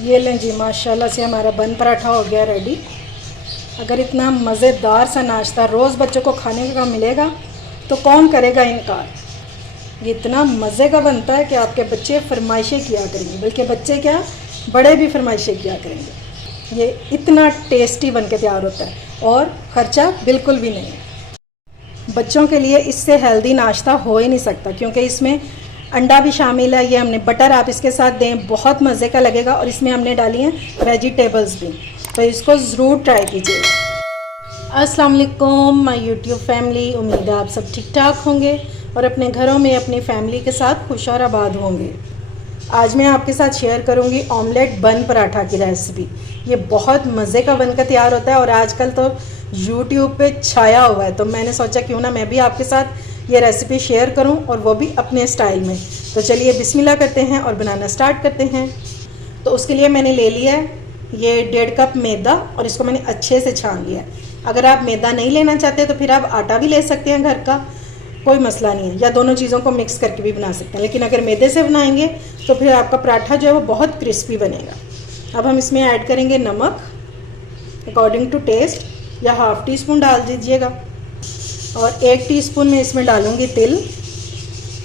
ये लें जी, माशाल्लाह से हमारा बन पराठा हो गया रेडी। अगर इतना मज़ेदार सा नाश्ता रोज़ बच्चों को खाने का मिलेगा तो कौन करेगा इनकार। ये इतना मज़े का बनता है कि आपके बच्चे फरमाइशें किया करेंगे, बल्कि बच्चे क्या, बड़े भी फरमाइशें किया करेंगे। ये इतना टेस्टी बन के तैयार होता है और ख़र्चा बिल्कुल भी नहीं है। बच्चों के लिए इससे हेल्दी नाश्ता हो ही नहीं सकता, क्योंकि इसमें अंडा भी शामिल है। ये हमने बटर आप इसके साथ दें, बहुत मज़े का लगेगा। और इसमें हमने डाली हैं वेजिटेबल्स भी, तो इसको ज़रूर ट्राई कीजिएगा। अस्सलाम वालेकुम माय यूट्यूब फैमिली, उम्मीद है आप सब ठीक ठाक होंगे और अपने घरों में अपनी फैमिली के साथ खुश और आबाद होंगे। आज मैं आपके साथ शेयर करूंगी ऑमलेट बन पराठा की रेसिपी। ये बहुत मज़े का बनकर तैयार होता है और आजकल तो यूट्यूब पे छाया हुआ है, तो मैंने सोचा क्यों ना मैं भी आपके साथ ये रेसिपी शेयर करूं, और वो भी अपने स्टाइल में। तो चलिए बिस्मिल्लाह करते हैं और बनाना स्टार्ट करते हैं। तो उसके लिए मैंने ले लिया है ये 1.5 कप मैदा, और इसको मैंने अच्छे से छान लिया है। अगर आप मैदा नहीं लेना चाहते तो फिर आप आटा भी ले सकते हैं घर का, कोई मसला नहीं है, या दोनों चीज़ों को मिक्स करके भी बना सकते हैं। लेकिन अगर मैदे से बनाएंगे तो फिर आपका पराठा जो है वो बहुत क्रिस्पी बनेगा। अब हम इसमें ऐड करेंगे नमक अकॉर्डिंग टू टेस्ट, या हाफ़ टी स्पून डाल दीजिएगा, और 1 टीस्पून में इसमें डालूँगी तिल।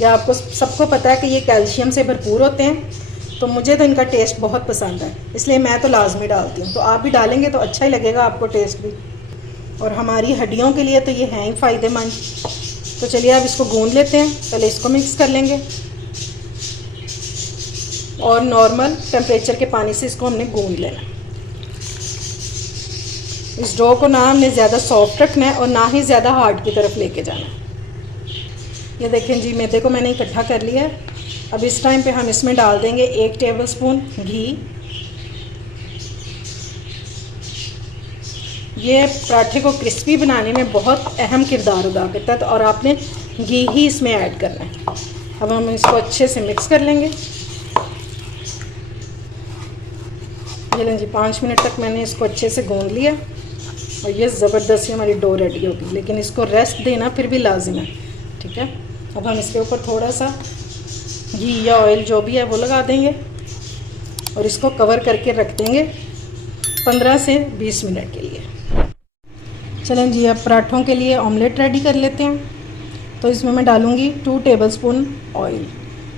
या आपको सबको पता है कि ये कैल्शियम से भरपूर होते हैं, तो मुझे तो इनका टेस्ट बहुत पसंद है, इसलिए मैं तो लाजमी डालती हूँ। तो आप भी डालेंगे तो अच्छा ही लगेगा आपको टेस्ट भी, और हमारी हड्डियों के लिए तो ये हैं ही फ़ायदेमंद। तो चलिए अब इसको गूंद लेते हैं। पहले इसको मिक्स कर लेंगे, और नॉर्मल टेम्परेचर के पानी से इसको हमने गूंद लेना। इस डो को ना हमने ज़्यादा सॉफ्ट रखना है और ना ही ज़्यादा हार्ड की तरफ लेके जाना है। ये देखें जी, मैदे को मैंने इकट्ठा कर लिया है। अब इस टाइम पे हम इसमें डाल देंगे 1 टेबलस्पून घी। ये पराठे को क्रिस्पी बनाने में बहुत अहम किरदार अदा करता है, तो और आपने घी ही इसमें ऐड करना है। अब हम इसको अच्छे से मिक्स कर लेंगे। ये लें जी, 5 मिनट तक मैंने इसको अच्छे से गूंद लिया और ये ज़बरदस्त हमारी डो रेडी होगी। लेकिन इसको रेस्ट देना फिर भी लाजिम है, ठीक है। अब हम इसके ऊपर थोड़ा सा घी या ऑयल जो भी है वो लगा देंगे, और इसको कवर करके रख देंगे 15 से 20 मिनट के लिए। चलें जी, अब पराठों के लिए ऑमलेट रेडी कर लेते हैं। तो इसमें मैं डालूँगी 2 टेबलस्पून ऑयल,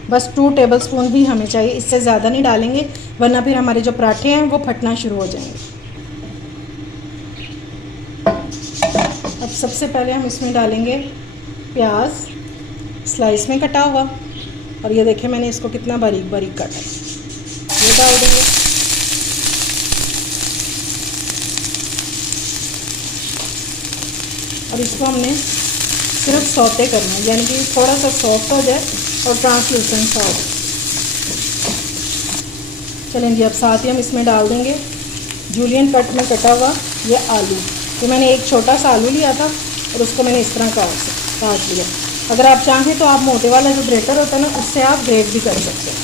बस 2 टेबलस्पून ही हमें चाहिए, इससे ज़्यादा नहीं डालेंगे, वरना फिर हमारे जो पराठे हैं वो फटना शुरू हो जाएंगे। अब सबसे पहले हम इसमें डालेंगे प्याज स्लाइस में कटा हुआ, और ये देखें मैंने इसको कितना बारीक बारीक काटा, ये डाल देंगे। और इसको हमने सिर्फ सौते करना है, यानी कि थोड़ा सा सॉफ्ट हो जाए और ट्रांसलूसेंट सा हो। चलें जी, अब साथ ही हम इसमें डाल देंगे जूलियन कट में कटा हुआ ये आलू। तो मैंने एक छोटा सा आलू लिया था और उसको मैंने इस तरह काट लिया। अगर आप चाहें तो आप मोटे वाला जो ग्रेटर होता है ना, उससे आप ग्रेट भी कर सकते हैं।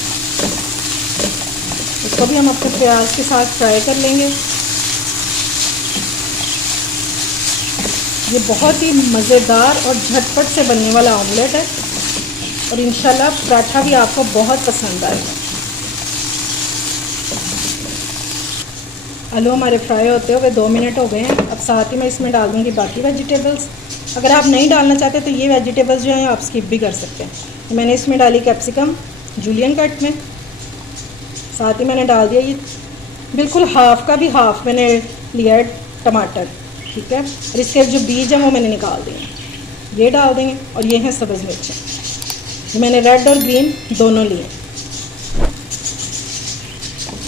इसको भी हम अपने प्याज के साथ फ्राई कर लेंगे। ये बहुत ही मज़ेदार और झटपट से बनने वाला ऑमलेट है, और इंशाल्लाह पराठा भी आपको बहुत पसंद आएगा। आलू हमारे फ्राई होते हुए 2 मिनट हो गए हैं। अब साथ ही मैं इसमें डाल दूँगी बाकी वेजिटेबल्स। अगर आप नहीं डालना चाहते तो ये वेजिटेबल्स जो हैं आप स्किप भी कर सकते हैं। तो मैंने इसमें डाली कैप्सिकम जूलियन कट में, साथ ही मैंने डाल दिया ये बिल्कुल हाफ़ का भी हाफ़ मैंने लिया है टमाटर, ठीक है। और इसके जो बीज हैं वो मैंने निकाल दिए, ये डाल देंगे। और ये हैं सब्ज़ मिर्चें, मैंने रेड और ग्रीन दोनों लिए।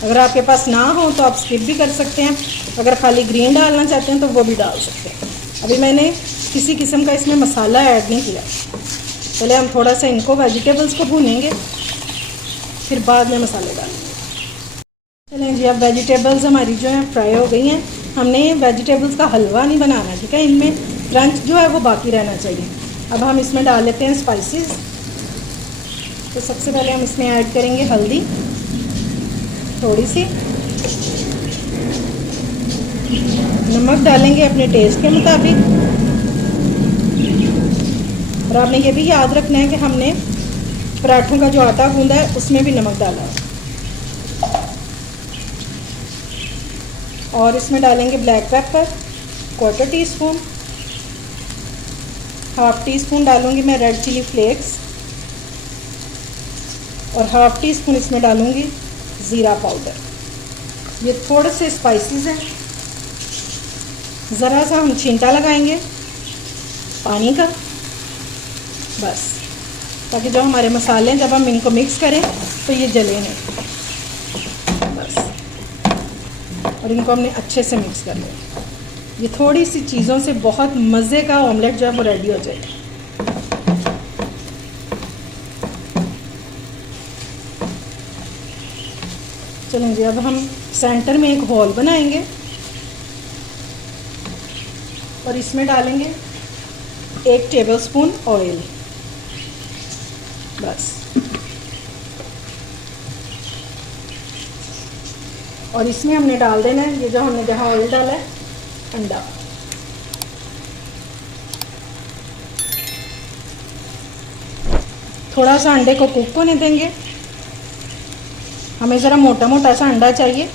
अगर आपके पास ना हो तो आप स्किप भी कर सकते हैं, अगर खाली ग्रीन डालना चाहते हैं तो वो भी डाल सकते हैं। अभी मैंने किसी किस्म का इसमें मसाला ऐड नहीं किया। पहले हम थोड़ा सा इनको वेजिटेबल्स को भूनेंगे, फिर बाद में मसाले डालेंगे। चलें जी, अब वेजिटेबल्स हमारी जो है फ्राई हो गई हैं। हमने वेजिटेबल्स का हलवा नहीं बनाना, ठीक है, इनमें क्रंच जो है वो बाकी रहना चाहिए। अब हम इसमें डाल लेते हैं स्पाइसेस। तो सबसे पहले हम इसमें ऐड करेंगे हल्दी थोड़ी सी, नमक डालेंगे अपने टेस्ट के मुताबिक, और आपने ये भी याद रखना है कि हमने पराठों का जो आटा गूंदा है उसमें भी नमक डाला है। और इसमें डालेंगे ब्लैक पेपर 1/4 टीस्पून, 1/2 टीस्पून डालूँगी मैं रेड चिली फ्लेक्स और 1/2 टीस्पून इसमें डालूँगी ज़ीरा पाउडर। ये थोड़े से स्पाइसेस हैं। ज़रा सा हम छींटा लगाएंगे पानी का, बस, ताकि जो हमारे मसाले हैं जब हम इनको मिक्स करें तो ये जले नहीं, बस। और इनको हमने अच्छे से मिक्स कर लिया। ये थोड़ी सी चीज़ों से बहुत मज़े का ऑमलेट जो है वो रेडी हो जाएगा। चलें जी, अब हम सेंटर में एक होल बनाएंगे और इसमें डालेंगे 1 टेबलस्पून ऑयल, बस। और इसमें हमने डाल देना है, ये जो हमने जहाँ ऑयल डाला है, अंडा। थोड़ा सा अंडे को कुक होने देंगे। हमें ज़रा मोटा मोटा सा अंडा चाहिए,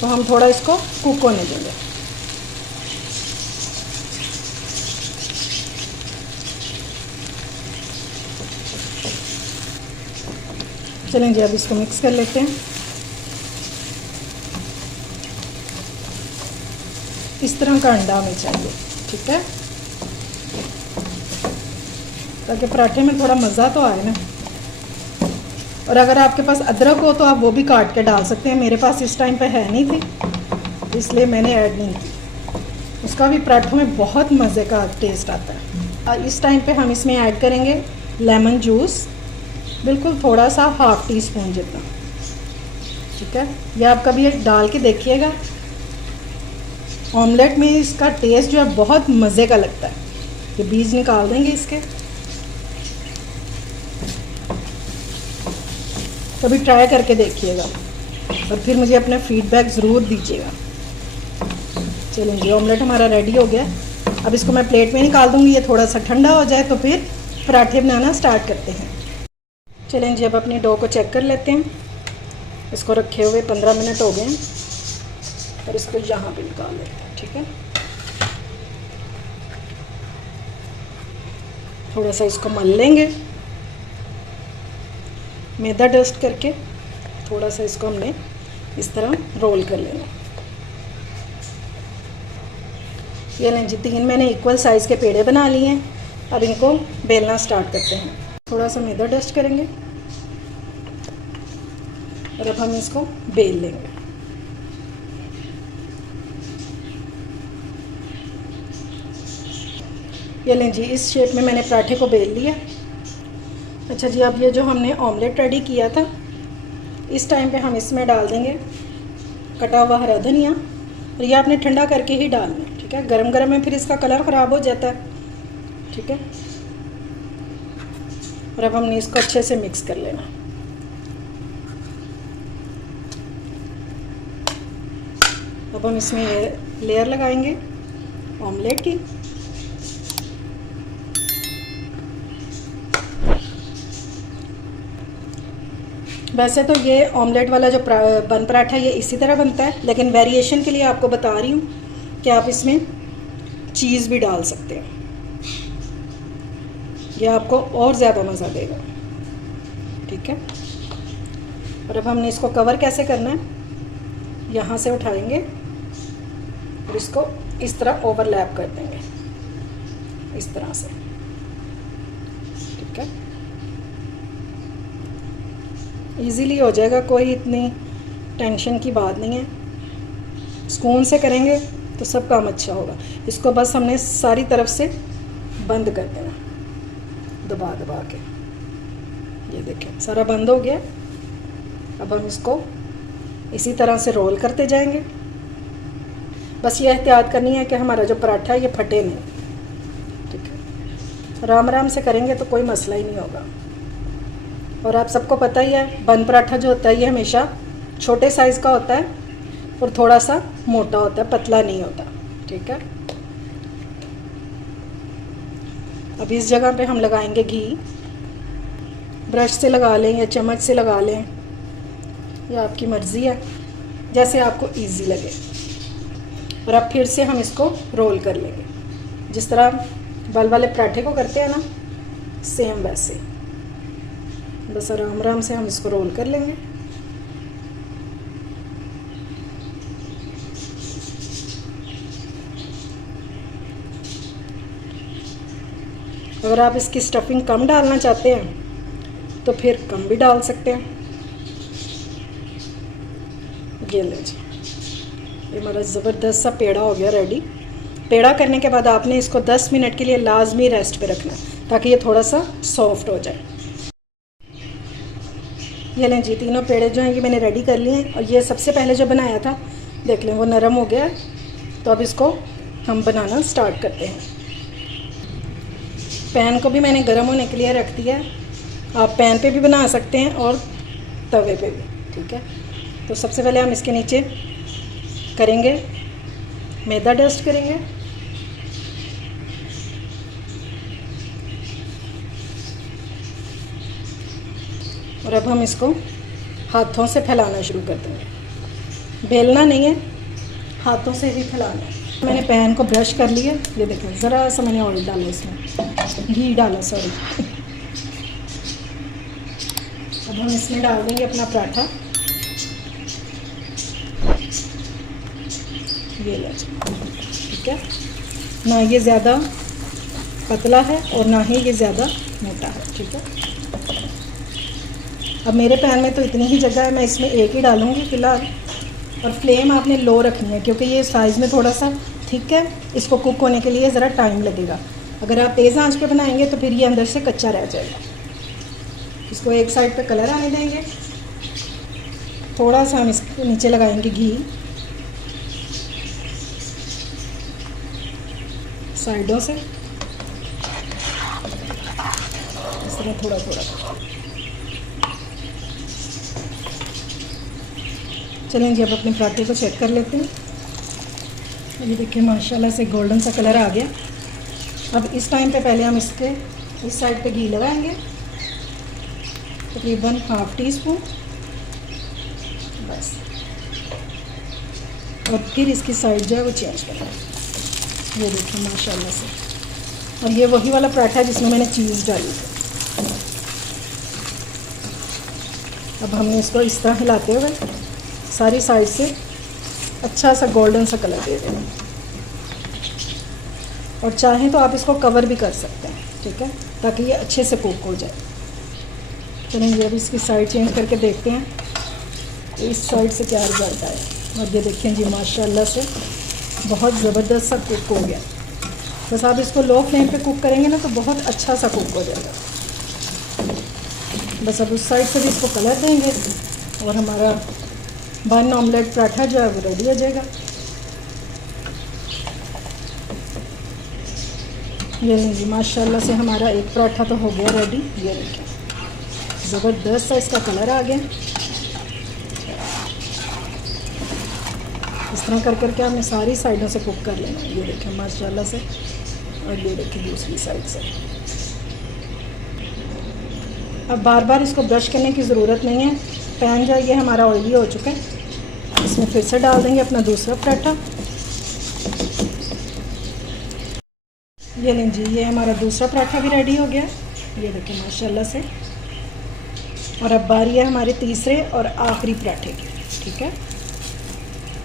तो हम थोड़ा इसको कुक होने देंगे। चलें जी, अब इसको मिक्स कर लेते हैं। इस तरह का अंडा हमें चाहिए, ठीक है, ताकि पराठे में थोड़ा मज़ा तो आए ना। और अगर आपके पास अदरक हो तो आप वो भी काट के डाल सकते हैं। मेरे पास इस टाइम पे है नहीं थी, इसलिए मैंने ऐड नहीं की। उसका भी पराठों में बहुत मज़े का टेस्ट आता है। और इस टाइम पे हम इसमें ऐड करेंगे लेमन जूस, बिल्कुल थोड़ा सा 1/2 टीस्पून जितना, ठीक है। ये आप कभी एक डाल के देखिएगा, ऑमलेट में इसका टेस्ट जो है बहुत मज़े का लगता है। ये बीज निकाल देंगे इसके। कभी ट्राई करके देखिएगा और फिर मुझे अपना फीडबैक ज़रूर दीजिएगा। चलिए जी, ऑमलेट हमारा रेडी हो गया। अब इसको मैं प्लेट में निकाल दूँगी। ये थोड़ा सा ठंडा हो जाए तो फिर पराठे बनाना स्टार्ट करते हैं। चलें जी, अब अपनी डो को चेक कर लेते हैं। इसको रखे हुए 15 मिनट हो गए हैं और इसको यहाँ पे निकाल लेते हैं, ठीक है। थोड़ा सा इसको मल लेंगे मैदा डस्ट करके। थोड़ा सा इसको हमने इस तरह रोल कर लेना। ये लें जी, 3 मैंने इक्वल साइज़ के पेड़े बना लिए हैं। अब इनको बेलना स्टार्ट करते हैं। थोड़ा सा मैदा डस्ट करेंगे और अब हम इसको बेल लेंगे। ये लें जी, इस शेप में मैंने पराठे को बेल लिया। अच्छा जी, अब ये जो हमने ऑमलेट रेडी किया था, इस टाइम पे हम इसमें डाल देंगे कटा हुआ हरा धनिया। और ये आपने ठंडा करके ही डालना है, ठीक है। गरम गरम में फिर इसका कलर ख़राब हो जाता है, ठीक है। और अब हमने इसको अच्छे से मिक्स कर लेना। अब हम इसमें लेयर लगाएंगे ऑमलेट की। वैसे तो ये ऑमलेट वाला जो बन पराठा ये इसी तरह बनता है, लेकिन वेरिएशन के लिए आपको बता रही हूँ कि आप इसमें चीज़ भी डाल सकते हैं। ये आपको और ज़्यादा मज़ा देगा, ठीक है। और अब हमने इसको कवर कैसे करना है, यहाँ से उठाएंगे और इसको इस तरह ओवरलैप कर देंगे, इस तरह से, ठीक है। इजीली हो जाएगा, कोई इतनी टेंशन की बात नहीं है। सुकून से करेंगे तो सब काम अच्छा होगा। इसको बस हमने सारी तरफ से बंद कर देना, दबा दबा के। ये देखें, सारा बंद हो गया। अब हम इसको इसी तरह से रोल करते जाएंगे। बस ये एहतियात करनी है कि हमारा जो पराठा है ये फटे नहीं, ठीक है। आराम आराम से करेंगे तो कोई मसला ही नहीं होगा। और आप सबको पता ही है, बन पराठा जो होता है ये हमेशा छोटे साइज़ का होता है और थोड़ा सा मोटा होता है, पतला नहीं होता, ठीक है। अब इस जगह पे हम लगाएंगे घी। ब्रश से लगा लें या चम्मच से लगा लें, ये आपकी मर्ज़ी है। जैसे आपको इजी लगे। और अब फिर से हम इसको रोल कर लेंगे, जिस तरह बल वाले पराठे को करते हैं ना, सेम वैसे। बस आराम आराम से हम इसको रोल कर लेंगे। अगर आप इसकी स्टफिंग कम डालना चाहते हैं तो फिर कम भी डाल सकते हैं। ये लीजिए, ये हमारा ज़बरदस्त सा पेड़ा हो गया रेडी। पेड़ा करने के बाद आपने इसको 10 मिनट के लिए लाजमी रेस्ट पे रखना है ताकि ये थोड़ा सा सॉफ्ट हो जाए। ये लें जी, तीनों पेड़े जो हैं ये मैंने रेडी कर लिए हैं। और ये सबसे पहले जो बनाया था, देख लें वो नरम हो गया है। तो अब इसको हम बनाना स्टार्ट करते हैं। पैन को भी मैंने गर्म होने के लिए रख दिया है। आप पैन पे भी बना सकते हैं और तवे पे भी, ठीक है। तो सबसे पहले हम इसके नीचे करेंगे मैदा डस्ट करेंगे। और अब हम इसको हाथों से फैलाना शुरू कर देंगे। बेलना नहीं है, हाथों से ही फैलाना है। मैंने पैन को ब्रश कर लिया। ये देखें, ज़रा सा मैंने ऑयल डाला, इसमें घी डाला, सॉरी। अब हम इसमें डाल देंगे अपना पराठा। ये ले, ठीक है। ना ये ज़्यादा पतला है और ना ही ये ज़्यादा मोटा है, ठीक है। अब मेरे पैन में तो इतनी ही जगह है, मैं इसमें एक ही डालूँगी फ़िलहाल। और फ्लेम आपने लो रखनी है क्योंकि ये साइज़ में थोड़ा सा थिक है। इसको कुक होने के लिए ज़रा टाइम लगेगा। अगर आप तेज़ आंच पे बनाएंगे तो फिर ये अंदर से कच्चा रह जाएगा। इसको एक साइड पे कलर आने देंगे। थोड़ा सा हम इसके नीचे लगाएंगे घी, साइडों से इस तरह थोड़ा थोड़ा। चलें जी, अब अपने पराठे को चेक कर लेते हैं। ये देखिए, माशाल्लाह से गोल्डन सा कलर आ गया। अब इस टाइम पे पहले हम इसके इस साइड पे घी लगाएंगे, तकरीबन ½ टीस्पून बस। और फिर इसकी साइड जो है वो चेंज करेंगे। ये देखिए माशाल्लाह से। और ये वही वाला पराठा है जिसमें मैंने चीज़ डाली थी। अब हमने इसको इस तरह हिलाते हुए सारी साइड से अच्छा सा गोल्डन सा कलर दे देना। और चाहें तो आप इसको कवर भी कर सकते हैं, ठीक है, ताकि ये अच्छे से कुक हो जाए। चलेंगे अब इसकी साइड चेंज करके देखते हैं तो इस साइड से क्या रिजल्ट आया। और ये देखें जी, माशाल्लाह से बहुत ज़बरदस्त सा कुक हो गया। बस आप इसको लो फ्लेम पे कुक करेंगे ना तो बहुत अच्छा सा कुक हो जाएगा। बस अब उस साइड से भी इसको कलर देंगे और हमारा बन ऑमलेट पराठा जो है वो रेडी हो जाएगा। ये लीजिए, माशाल्लाह से हमारा एक पराठा तो हो गया रेडी। ये देखिए, ज़बरदस्त सा इसका कलर आ गया। इस तरह कर करके हमने सारी साइडों से कुक कर लेना। ये देखिए माशाल्लाह से। और ये देखिए दूसरी साइड से। अब बार बार इसको ब्रश करने की ज़रूरत नहीं है। पैन जो ये हमारा ऑयली हो चुका है। इसमें फिर से डाल देंगे अपना दूसरा पराठा। ये लें जी, ये हमारा दूसरा पराठा भी रेडी हो गया। ये देखिए माशाल्लाह से। और अब बारी है हमारे तीसरे और आखिरी पराठे की, ठीक है।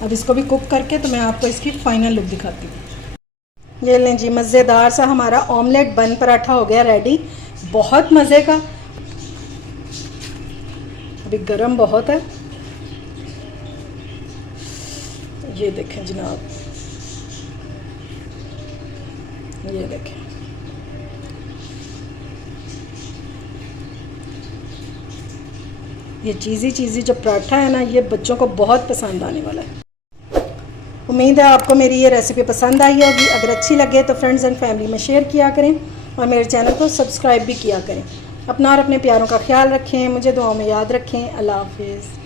अब इसको भी कुक करके तो मैं आपको इसकी फ़ाइनल लुक दिखाती हूँ। ये लें जी, मज़ेदार सा हमारा ऑमलेट बन पराठा हो गया रेडी। बहुत मज़े का। अभी गरम बहुत है। ये देखें जनाब, ये देखें। ये चीज़ी जो पराठा है ना, ये बच्चों को बहुत पसंद आने वाला है। उम्मीद है आपको मेरी ये रेसिपी पसंद आई होगी। अगर अच्छी लगे तो फ्रेंड्स एंड फैमिली में शेयर किया करें और मेरे चैनल को सब्सक्राइब भी किया करें। अपना और अपने प्यारों का ख्याल रखें। मुझे दुआओं में याद रखें। अल्लाह हाफिज़।